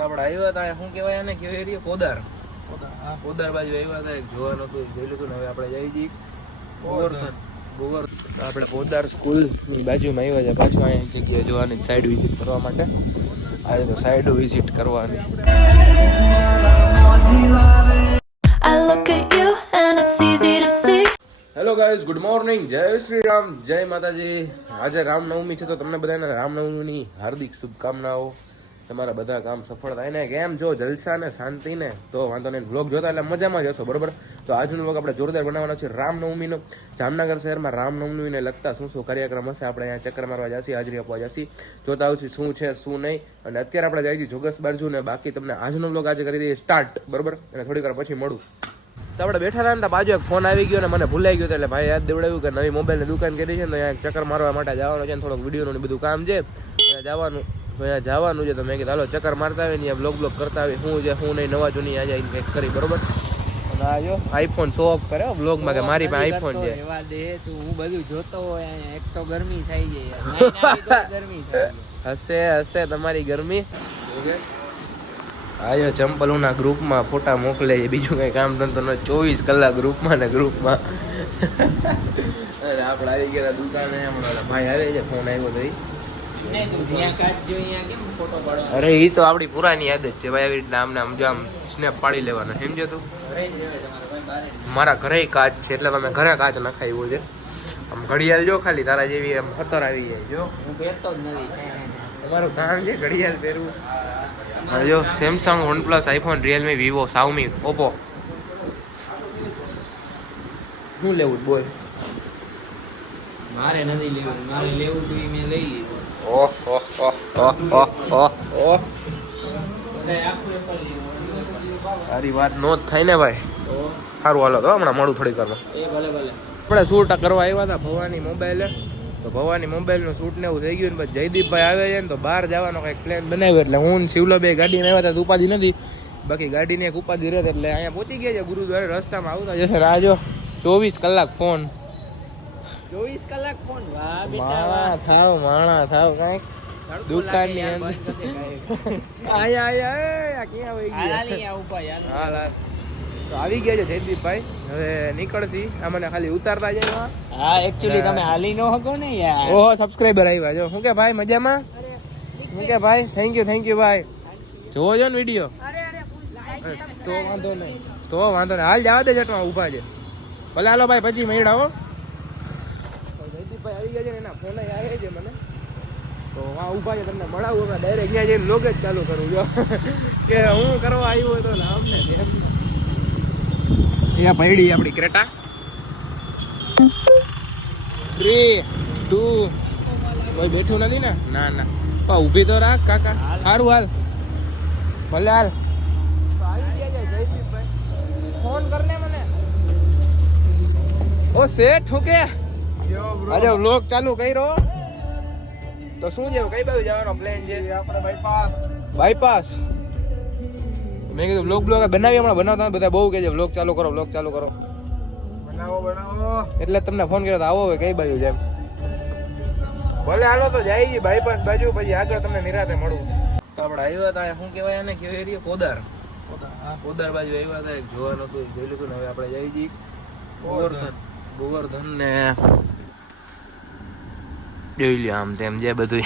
તો આપણે આવ્યા હતા શું કહેવાય આને કેવો એરિયા પોદાર પોદાર બાજુ આવ્યા હતા જોવાનું હતું જોઈ લીધું ને હવે આપણે જઈ જઈએ ગોવર્ધન તો આપણે પોદાર સ્કૂલની બાજુમાં આવ્યા છે પાછું અહીંયા જગ્યાએ જોવાની સાઈડ વિઝિટ કરવા માટે આજે તો સાઈડ વિઝિટ કરવાની I look at you and it's easy to see. Hello guys good morning જય શ્રી રામ જય માતાજી આજે રામનવમી છે તો તમને બધાને રામનવમીની હાર્દિક શુભકામનાઓ તમારા બધા કામ સફળ થાય ને કેમ જો જલસા ને શાંતિ ને તો વાંધો નહીં વ્લોગ જોતા એટલે મજામાં જ હશો બરોબર તો આજનો વ્લોગ આપણે જોરદાર બનાવવાનો છે રામનવમીનો જામનગર શહેરમાં રામનવમીને લગતા શું શું કાર્યક્રમ હશે આપણે અહીંયા ચક્કર મારવા જઈએ હાજરી આપવા જઈએ જોતા આવશું શું છે શું નહીં અને અત્યારે આપણે જઈએ છીએ જોગસ બાજુ ને બાકી તમને આજનો વ્લોગ આજે કરી દઈએ સ્ટાર્ટ બરોબર અને થોડીક વાર પછી મળું તો આપણે બેઠા હતા ને બાજુ એક ફોન આવી ગયો ને મને ભૂલાઈ ગયો એટલે ભાઈ યાદ દેવડાવ્યું કે નવી મોબાઈલની દુકાન કરી છે ને અહીંયા ચક્કર મારવા માટે જવાનું છે ને થોડોક વિડીયોનું બધું કામ છે ત્યાં જવાનું છે તો મેં કીધું હાલો ચક્કર મારતા આવે ને બ્લોગ કરતા આવે શું છે શું નહીં નવા જૂની આજે કંઈક કરી બરોબર અને આ જો આઈફોન શો ઓફ કરે બ્લોગમાં કે મારી પાસે આઈફોન છે એવા દે તું હું બધું જોતો હોય અહીંયા એક તો ગરમી થઈ જાય ગરમી હશે તમારી ગરમી આયો ચંપલુના ગ્રુપમાં ફોટા મોકલે છે બીજું કઈ કામ ધંધો ન 24 કલાક ગ્રુપમાં ને ગ્રુપમાં અરે આપણે આવી ગયા દુકાને હમણાં ભાઈ આવે છે ફોન આવ્યો તો અરે એ તો આપણી પુરાની આદત છે ભાઈ આવી રીતના આમને આમ જો આમ સ્નેપ પાડી લેવાનો સમજો તું મારા ઘરે કાચ છે એટલે તમે ઘરે કાચ નખાવ્યો છે આમ ઘડિયાળ જો ખાલી તારા જેવી આમ ખતર આવી જાય જો હું પહેરતો જ નથી તમારું કામ છે ઘડિયાળ પહેરવું જો Samsung OnePlus iPhone Realme Vivo Xiaomi Oppo શું લેવું બોલ મારે નથી લેવું મારે લેવું તો મેં લઈ લીધું ઓહ ઓહ ઓહ ઓહ ઓહ ઓહ ઓહ તારી વાત નો જ થાય ને ભાઈ સારું હાલો તો હમણાં મોડું થોડી કરવા આપણે શૂટ કરવા આવ્યા હતા ભવાની મોબાઈલે તો ભવાની મોબાઈલનું શૂટ ને એવું થઈ ગયું ને પછી જયદીપભાઈ આવે છે ને તો બહાર જવાનો કંઈક પ્લાન બનાવ્યો એટલે હું શિવલો બે ગાડીમાં આવ્યા હતા ઉપાધિ નથી બાકી ગાડીની એક ઉપાધિ રહે એટલે અહીંયા પહોંચી ગયા છે ગુરુદ્વારે રસ્તામાં આવતા જશે રાજો 24 કલાક ફોન 24 કલાક ફોન વાહ માણા થાવ કાંઈક દુકાનની અંદર આયા ક્યાં વહી ગયા હાલ તો આવી ગયા છે જયદીપભાઈ હવે નીકળશી આ મને ખાલી ઉતારતા જાય હા એક્ચ્યુઅલી તમે હાલી નો હકો ને યાર ઓહો સબસ્ક્રાઇબર આવ્યા જો શું કે ભાઈ મજામાં શું કે ભાઈ થેન્ક યુ ભાઈ જોવો છો ને વિડીયો તો વાંધો નહીં હાલ જવા દે જટમાં ઊભા છે ભલે હાલો ભાઈ પછી મેળાવો જયદીપભાઈ આવી ગયા છે ને એના ફોન આવે છે મને તો હા ઊભા છે તમને મળાવું અમે ડાયરેક્ટ ત્યાં જઈને લોગ જ ચાલુ કરું જો કે હું કરવા આવ્યો હતો લાવને અહીંયા પડી આપણી ક્રેટા 3 2 કોઈ બેઠું નથી ને ના ઊભી તો રાખ કાકા સારું હાલ ભલે હાલ આવી ગયા છે જયદીપભાઈ ફોન કરને મને ઓ શેઠ હું કે આજે વ્લોગ ચાલુ કર્યો તો શું છે કઈ બાજુ જવાનો પ્લાન છે આપણે બાયપાસ મેં કીધું વ્લોગ બનાવી હમણાં બનાવતા બધા બહુ કે છે વ્લોગ ચાલુ કરો બનાવો એટલે તમને ફોન કર્યો તો આવો હવે કઈ બાજુ જેમ ભલે હાલો તો જાય બાયપાસ બાજુ પછી આગળ તમને નિરાતે મળું તો આપણે આવ્યા હતા શું કહેવાય આને કેવો એરિયા પોદાર બાજુ આવ્યા હતા જોવાનું હતું જોઈ લીધું ને હવે આપણે જઈ જઈએ ગોવર્ધન ને જોઈ લ્યો આમ તેમ જે બધું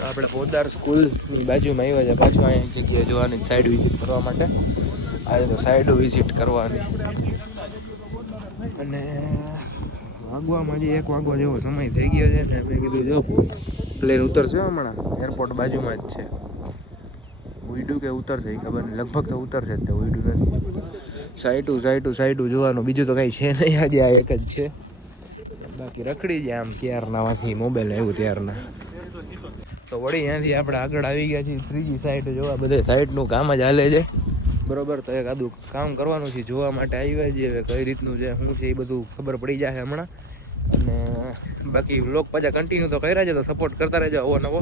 આપણે પોદાર સ્કૂલની બાજુમાં આવ્યા છે પાછું અહીંયા જગ્યાએ જોવાની સાઈડ વિઝિટ કરવા માટે આજે તો સાઈડ વિઝિટ કરવાની અને વાગવામાં જે 1 વાગવા જેવો સમય થઈ ગયો છે ને મેં કીધું જો પ્લેન ઉતરશે હમણાં એરપોર્ટ બાજુમાં જ છે ઉડ્યું કે ઉતરશે એ ખબર નહીં લગભગ તો ઉતરશે જ તે ઉડ્યું નથી સાઈડું જોવાનું બીજું તો કંઈ છે નહીં આજે આ એક જ છે બાકી રખડી જાય આમ ત્યારના વાંચી મોબાઈલ આવ્યું ત્યારના તો વળી ત્યાંથી આપણે આગળ આવી ગયા છીએ ત્રીજી સાઈડ જોવા બધે સાઈડનું કામ જ હાલે છે બરોબર તો એક આદું કામ કરવાનું છે જોવા માટે આવ્યા છીએ હવે કઈ રીતનું છે શું છે એ બધું ખબર પડી જાય હમણાં અને બાકી વ્લોગ પાછા કન્ટિન્યુ તો કર્યા છે તો સપોર્ટ કરતા રહેજો આવો નવો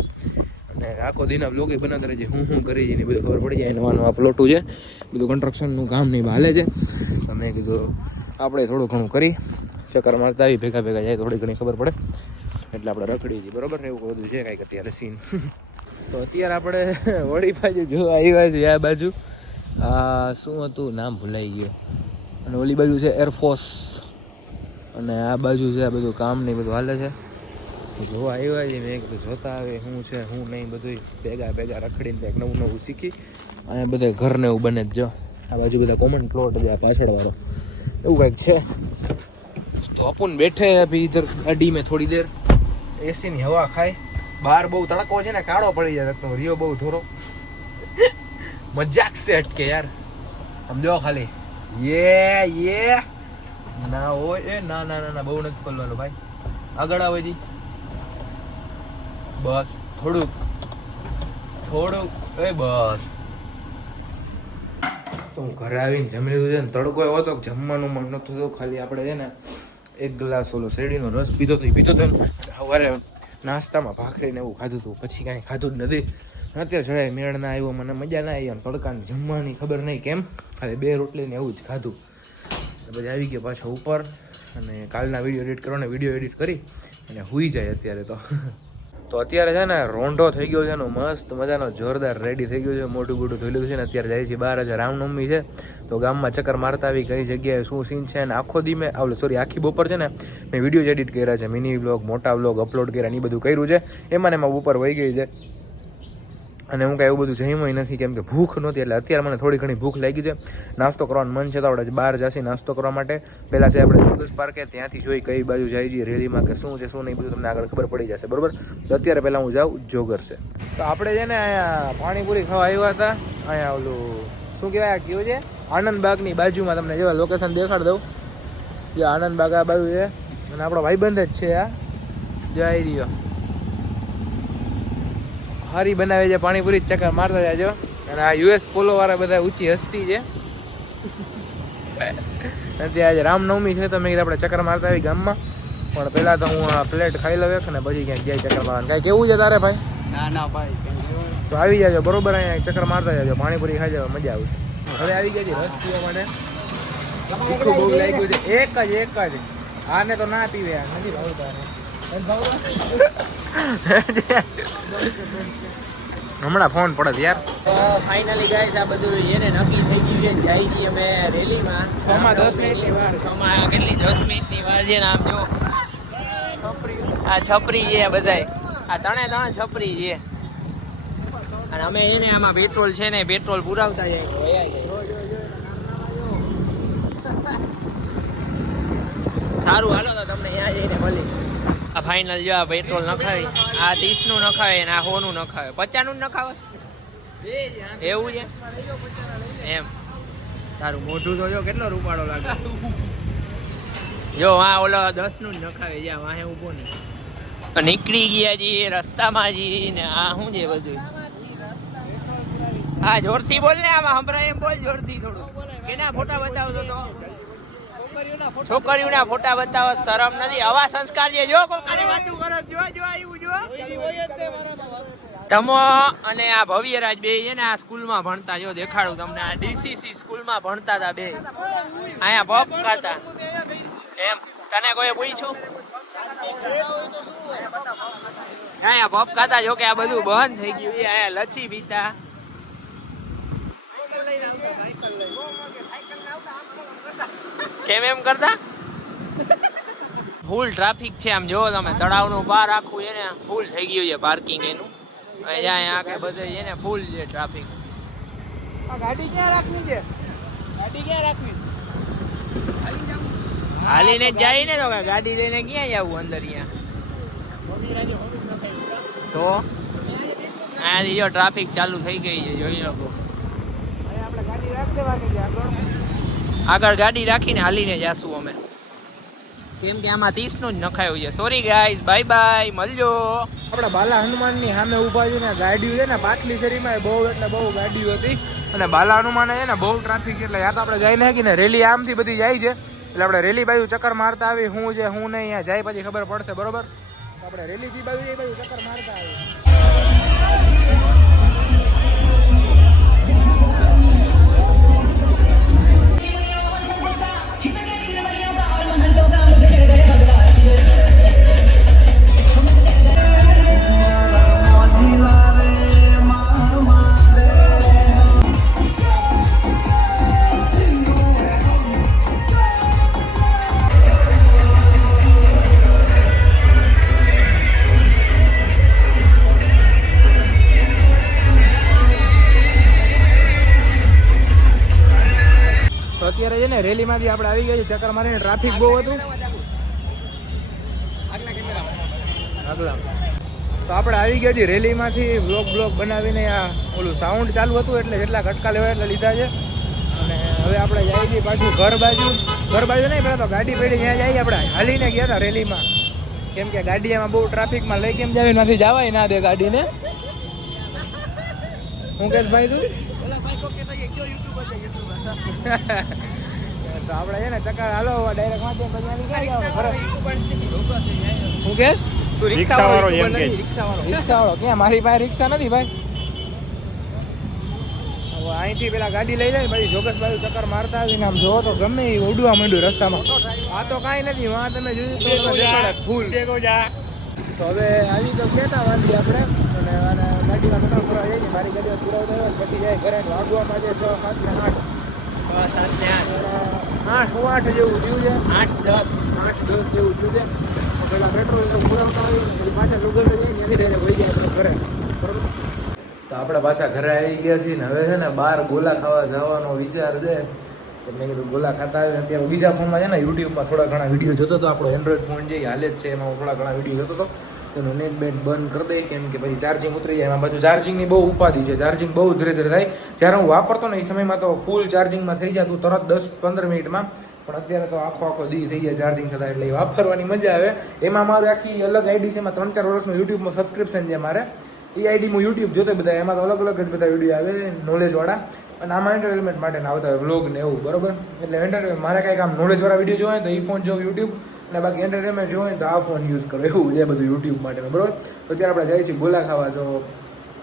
અને આખો દિન વ્લોગ બનાવતા રહેજે હું કરી છે ને બધું ખબર પડી જાય નવા પ્લોટું છે બધું કન્સ્ટ્રક્શનનું કામ નહીં હાલે છે તો મેં કીધું આપણે થોડું ઘણું કરી ચક્કર મારતા આવી ભેગા જાય થોડી ઘણી ખબર પડે એટલે આપણે રખડી છીએ બરોબર ને એવું બધું છે કાંઈક અત્યારે સીન તો અત્યારે આપણે વળી બાજુ જોવા આવ્યા છીએ. આ બાજુ શું હતું નામ ભૂલાઈ ગયું. અને ઓલી બાજુ છે એરફોર્સ અને આ બાજુ છે આ બધું કામ ને બધું હાલે છે. તો જોવા આવ્યા છીએ. મેં કીધું જોતા આવે શું છે શું નહીં બધું ભેગા રખડીને કંઈક નવું શીખી. અહીંયા બધા ઘરને એવું બને જ જો. આ બાજુ બધા કોમન પ્લોટ છે આ પાછળવાળો એવું કંઈક છે. તો अपन बैठे हैं अभी इधर गाड़ी में थोड़ी देर. एसी ની હવા ખાય. બહાર બહુ તડકો છે ને કાળો પડી જાય તો રિયો બહુ થોડો મજાક से हट के यार हम જો ખાલી ये ના હોય એ ના બહુ નથી પલવાનું ભાઈ. આગળ આવે જી બસ થોડુંક એ બસ. તો હું ઘરે આવીને જમી લીધું છે ને તડકો એવો હતો કે જમવાનું મન નતું થતું. ખાલી આપણે છે ને એક ગ્લાસ ઓલો શેરડીનો રસ પીધો તો ને સવારે નાસ્તામાં ભાખરીને એવું ખાધું હતું. પછી કાંઈ ખાધું જ નથી. અત્યારે જરાય મેળ ના આવ્યો. મને મજા ના આવી. આમ તડકાને જમવાની ખબર નહીં કેમ ખાલી 2 રોટલીને એવું જ ખાધું. પછી આવી ગયો પાછો ઉપર અને કાલના વિડીયો એડિટ કરવાનો. વિડીયો એડિટ કરી અને સૂઈ જાય અત્યારે તો અત્યારે છે ને રોંઢો થઈ ગયો છે એનો મસ્ત મજાનો જોરદાર રેડી થઈ ગયો છે. મોટું બોટું ધોઈ લીધું છે ને અત્યારે જાય છે બહાર. આજે રામનવમી છે તો ગામમાં ચક્કર મારતા આવી કઈ જગ્યાએ શું સીન છે. અને આખો દી મેં આખી બપોર છે ને મેં વિડીયો એડિટ કર્યા છે. મિની વ્લોગ મોટા વ્લોગ અપલોડ કર્યા ને એ બધું કર્યું છે. એમાં બપોર વહી ગઈ છે અને હું કાંઈ એવું બધું જમ્યું નથી કેમ કે ભૂખ નહોતી. એટલે અત્યારે મને થોડી ઘણી ભૂખ લાગી છે. નાસ્તો કરવાનું મન છે તો આપણે બહાર જશે નાસ્તો કરવા માટે. પહેલાં છે આપણે ચોક્કસ પાર્કે ત્યાંથી જોઈ કઈ બાજુ જાય છે રેલીમાં કે શું છે શું નહીં બધું તમને આગળ ખબર પડી જશે બરોબર. તો અત્યારે પહેલાં હું જાઉં જોગર છે. તો આપણે છે ને અહીંયા પાણીપુરી ખાવા આવ્યા હતા. અહીંયા ઓલું શું કહેવાય કયું છે આનંદબાગની બાજુમાં. તમને જેવા લોકેશન દેખાડ દઉં. જે આનંદબાગ આ બાજુ છે અને આપણો ભાઈબંધ જ છે આ જઈ રહ્યો. હારી બનાવે છે પાણીપુરી ચક્કર મારતા જાજો. અને આ US પોલો વાળા બધા ઊંચી હસ્તી છે. અત્યારે આજે રામનવમી છે તો મેં કીધું આપણે ચક્કર મારતા આવી ગામમાં. પણ પહેલાં તો હું આ પ્લેટ ખાઈ લઉં ને પછી ક્યાંક જાય ચક્કર મારવાનું. કાંઈ કેવું છે તારે ભાઈ? ના ભાઈ તો આવી જાજો બરોબર. અહીંયા ચક્કર મારતા જાજો પાણીપુરી ખાઈ જાવ મજા આવશે. હવે આવી ગઈ છે રસ પીવા માટે. તીખું બહુ લાગ્યું છે. એક જ આને તો ના પીવે નથી ભાવતા. હમણાં ફોન પડે યાર. તો ફાઇનલી ગાઈસ આ બધું એને નક્કી થઈ ગયું છે. જાય છીએ અમે રેલીમાં 6 માં 10 મિનિટની વાર. 6 માં કેટલી 10 મિનિટની વાર છે ને આમ જો આ છપરી છે બધાય. આ ત્રણે છપરી છે અને અમે એને આમાં પેટ્રોલ છે ને પેટ્રોલ પુરાવતા જાય. સારું હાલો તો તમને ત્યાં જઈને મળી. આ ફાઇનલ જો આ પેટ્રોલ નખાવી. આ 30 નું નખાવે ને આ 100 નું નખાવે. 50 નું નખાવસ એવું છે એમ. તારું મોઢું તો જો કેટલો રૂપાળો લાગે. જો આ ઓલો 10 નું જ નખાવે. જ્યાં વાહે ઊભો નહીં નીકળી ગયા જી રસ્તામાં જી. ને આ શું છે બધું? હા જોરથી બોલ ને. આમાં સંભળાય એમ બોલ જોરથી થોડું. કેના ફોટા બતાવતો તો? છોકરીઓના ફોટા બતાવો. શરમ નથી? આવા સંસ્કાર છે. જો કોકાની વાતો કરો. જો આવ્યું જો તમો અને આ ભવ્યરાજ બે છે ને આ સ્કૂલમાં ભણતા. જો દેખાડું તમને. આ DCC સ્કૂલમાં ભણતા હતા બે. અહીંયા પપ ખાતા એમ. તને કોઈ પૂછ્યું? અહીંયા પપ ખાતા. જો કે આ બધું બંધ થઈ ગયું. અહીંયા લચ્છી પીતા. કેમ એમ કરતા? ફૂલ ટ્રાફિક છે. આમ જો તમે તળાવનું બહાર આખું એને ફૂલ થઈ ગયું છે પાર્કિંગ એનું. અહીંયા કે બધે છે ને ફૂલ છે ટ્રાફિક. ગાડી ક્યાં રાખવી છે? ગાડી ક્યાં રાખવી? હાલીને જ જાય ને તો ગાડી લઈને ક્યાં જવું અંદર? અહીંયા તો અહીંયા જો ટ્રાફિક ચાલુ થઈ ગઈ છે. જોઈ શકો. આપણે ગાડી રાખી દેવાની છે આગળ. ગાડી રાખીને હાલીને જાશું અમે કેમ કે આમાં 30 નું જ નખાયું છે. સોરી ગાઈઝ બાય બાય મળજો. આપણા બાલા હનુમાનની સામે ઊભા છે ને ગાડીઓ છે ને પાટલી શેરીમાં બહુ એટલે બહુ ગાડીઓ હતી. અને બાલા હનુમાન છે ને બહુ ટ્રાફિક. એટલે યા તો આપણે જઈ નાખી ને રેલી આમથી બધી જાય છે. એટલે આપણે રેલી બાજુ ચક્કર મારતા આવી શું છે શું નહીં અહીંયા જાય પછી ખબર પડશે બરોબર. આપણે રેલીથી બાજુ ચક્કર મારતા આવી. અત્યારે છે ને રેલીમાંથી આપણે આવી ગયા છીએ ચક્કર મારીને. ટ્રાફિક બહુ હતું આગલા. તો આપણે આવી ગયા છીએ રેલીમાંથી. બ્લોગ બનાવીને આ ઓલું સાઉન્ડ ચાલુ હતું એટલે જેટલા કટકા લેવાય એટલે લીધા છે. અને હવે આપણે જઈએ છીએ પાછું ઘર બાજુ નહીં, પહેલાં તો ગાડી પડી ત્યાં જઈએ. આપણે હાલીને ગયા હતા રેલીમાં, કેમ કે ગાડી એમાં બહુ ટ્રાફિકમાં લઈ કેમ જાવી નથી જવાય ના દે ગાડીને. હું કહેશ ભાઈ તું? તો આપણે છે ને ચક્કર હાલો ડાયરેક્ટ વાંચે હું કહેશ તું રિક્ષાવાળો ક્યાં? મારી પાસે રિક્ષા નથી ભાઈ. હવે અહીંથી પેલા ગાડી લઈ જાય પછી જોગસ બાજુ ચક્કર મારતા આવીને આમ જોવો તો ગમે એ ઉડવા માંડ્યું રસ્તામાં. આ તો કાંઈ નથી, વાં તમે જોયું ફૂલ. તો હવે આવી તો કહેતા વાંધી આપણે અને ગાડીમાં પેટ્રોલ ભરવા જઈએ. મારી ગાડીમાં પુરાવા પછી જાય ઘરે. વાગવામાં છે 6, 7 ને 8. 6, 7 ને 8 જેવું થયું છે. 8, 10 જેવું થયું છે. પેલા પેટ્રોલ પુરાવતા હોય પછી પાછા લુગર જાય ત્યાંથી લઈને ભરી જાય આપણે ઘરે. બરોબર. તો આપણે પાછા ઘરે આવી ગયા છીએ ને હવે છે ને બહાર ગોલા ખાવા જવાનો વિચાર છે. તો મેં કીધું ગોલા ખાતા આવે. અત્યારે બીજા ફોનમાં છે ને યુટ્યુબમાં થોડા ઘણા વિડીયો જોતો હતો. આપણો એન્ડ્રોઈડ ફોન જે હાલે જ છે એમાં હું થોડા ઘણા વિડીયો જોતો હતો. એનું નેટ બેટ બંધ કરી દઈ કેમ કે પછી ચાર્જિંગ ઉતરી જાય. એમાં પાછું ચાર્જિંગની બહુ ઉપાધિ છે. ચાર્જિંગ બહુ ધીરે ધીરે થાય. જ્યારે હું વાપરતો ને એ સમયમાં તો ફૂલ ચાર્જિંગમાં થઈ જતું તરત 10-15 મિનિટમાં. પણ અત્યારે તો આખો દી થઈ જાય ચાર્જિંગ થતા એટલે વાપરવાની મજા આવે. એમાં મારું આખી અલગ આઈડી છે. એમાં 3-4 વર્ષનું યુટ્યુબમાં સબસ્ક્રિપ્શન છે મારે. એ આઈડી હું યુટ્યુબ જોતો બધા એમાં તો અલગ અલગ જ બધા વિડીયો આવે નોલેજવાળા. અને આમાં એન્ટરટેનમેન્ટ માટે આવતા હોય વ્લોગ ને એવું. બરોબર. એટલે એન્ટરટેનમેન્ટ મારે કાંઈક આમ નોલેજવાળા વિડીયો જોવે તો એ ફોન જોઉં યુટ્યુબ, અને બાકી એન્ટરટેનમેન્ટ જોવે તો આ ફોન યુઝ કરો. એવું છે બધું યુટ્યુબ માટેનું. બરોબર. તો ત્યારે આપણે જઈએ છીએ ગોલા ખાવા. તો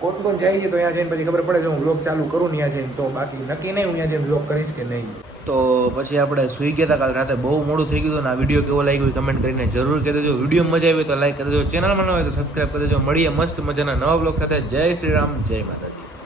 કોટકોન જઈએ તો ત્યાં જઈને પછી ખબર પડે છે હું વ્લોગ ચાલુ કરું ત્યાં જઈને. તો બાકી નક્કી નહીં હું ત્યાં જઈને વ્લોગ કરીશ કે નહીં. તો પછી આપણે સૂઈ ગયા હતા કાલ રાતે. બહુ મોડું થઈ ગયું. અને આ વિડીયો કેવો લાગ્યો કમેન્ટ કરીને જરૂર કહી દેજો. વિડીયો મજા આવી તો લાઈક કરી દેજો. ચેનલમાં ન હોય તો સબસ્ક્રાઈબ કરી દેજો. મળીએ મસ્ત મજાના નવા વ્લોગ સાથે. જય શ્રી રામ, જય માતાજી.